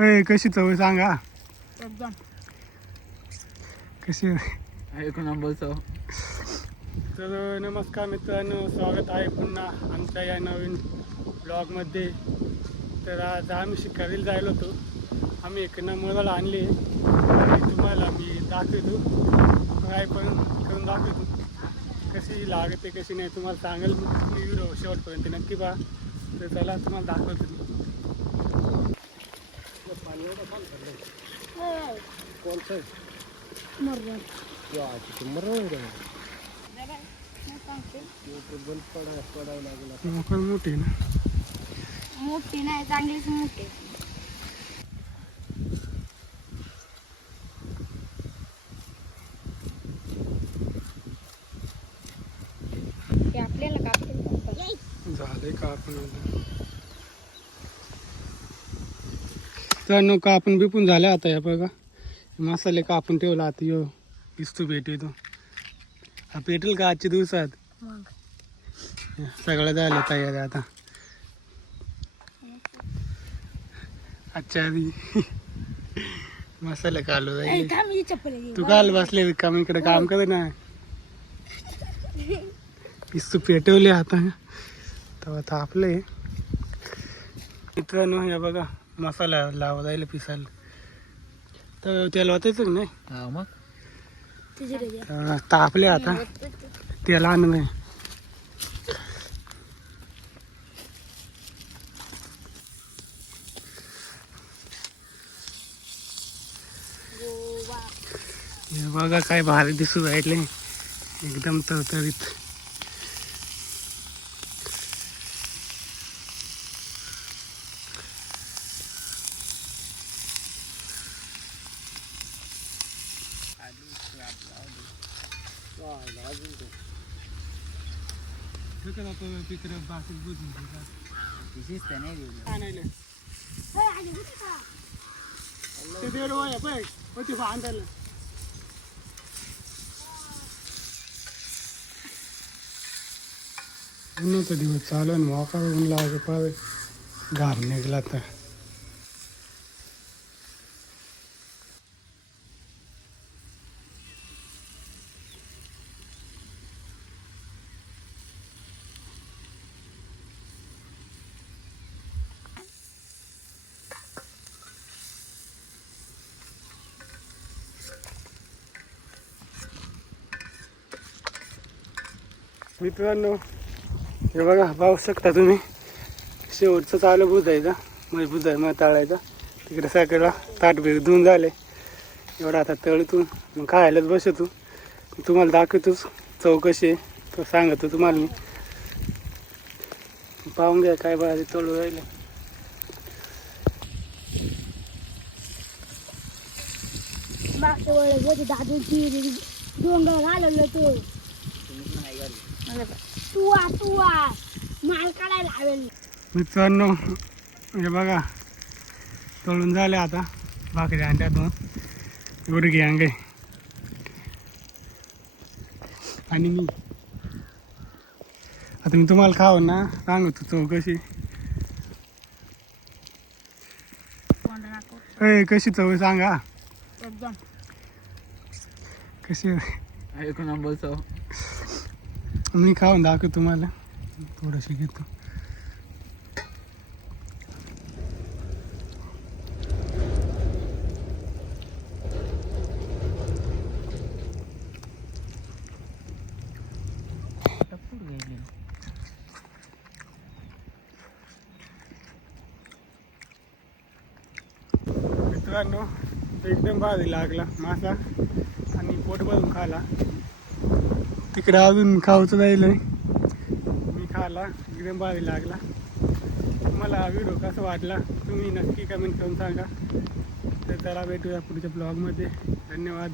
अय कशी चव आहे सांगा. एकदम कशी एक नंबर चव. तर नमस्कार मित्रांनो, स्वागत आहे पुन्हा आमच्या या नवीन ब्लॉगमध्ये. तर आज आम्ही शिकारीला जायला होतो. आम्ही एक मोबाईल आणले आणि तुम्हाला मी दाखवतो, काय पण करून दाखवतो. कशी लागते कशी नाही तुम्हाला सांगेल मी. व्हिडिओ शेवटपर्यंत नक्की पहा. तर चला तुम्हाला दाखवतो मी. कोणतं मोठी ना, मोठी नाही, चांगलीच मोठी. ते आपल्याला झालंय का आपण तर कापून बिपून झाले. आता या बघा मसाले कापून ठेवला. आता यो दिसतो भेट येतो. हा पेटेल का आजच्या दिवसात? सगळं झालं तयारी आता. आजच्या आधी मसाले कालू जाईल. तू काल बसले काम इकडे काम कर ना. पिस्तू पेटवले आता तेव्हा तापले. मित्रांनो हे बघा मसाला लावा जायला पिसायला. तर त्याला वाचायचं नाही. हा मग तापले आता त्याला आण नाही. हे बघा काय भारी दिसू राहिले, एकदम तरतरीत. उन्हाचा दिवस चालू आहे. मोका ऊन लावलं पाहिजे, घाम निघला तर. मित्रांनो हे बघा पाहू शकता तुम्ही, शेवटचं चालू बुजायचा म्हणजे बुजाय मग तळायचा. तिकडे साखरेला ताट बीट धुवून झाले. एवढा आता तळतून मग खायलाच बसतो. तुम्हाला दाखवतोच चव कशी आहे तो सांगतो तुम्हाला मी. पाहून घ्या काय भाजी तळू राहिले. डोंगर घालवलं तो तुवा माल काढायला हवेल. मित्रांनो हे बघा तळून झाले. आता भाकरी अंड्यातून गुडघे अंगे आणि मी आता मी तुम्हाला खाऊ ना सांगतो चव कशी. अय कशी चव आहे सांगा. एकदम कशी एक नंबर चव. मी खाऊन दाखव तुम्हाला. थोडंशी घेतो. मित्रांनो एकदम भारी लागला मासा आणि पोट भरून खाला. तिकडे अजून खाऊचं राहिलंय. मी खाला एकदम भारी लागला. मला हा व्हिडिओ कसा वाटला तुम्ही नक्की कमेंट करून सांगा. तर चला भेटूया पुढच्या ब्लॉगमध्ये. धन्यवाद.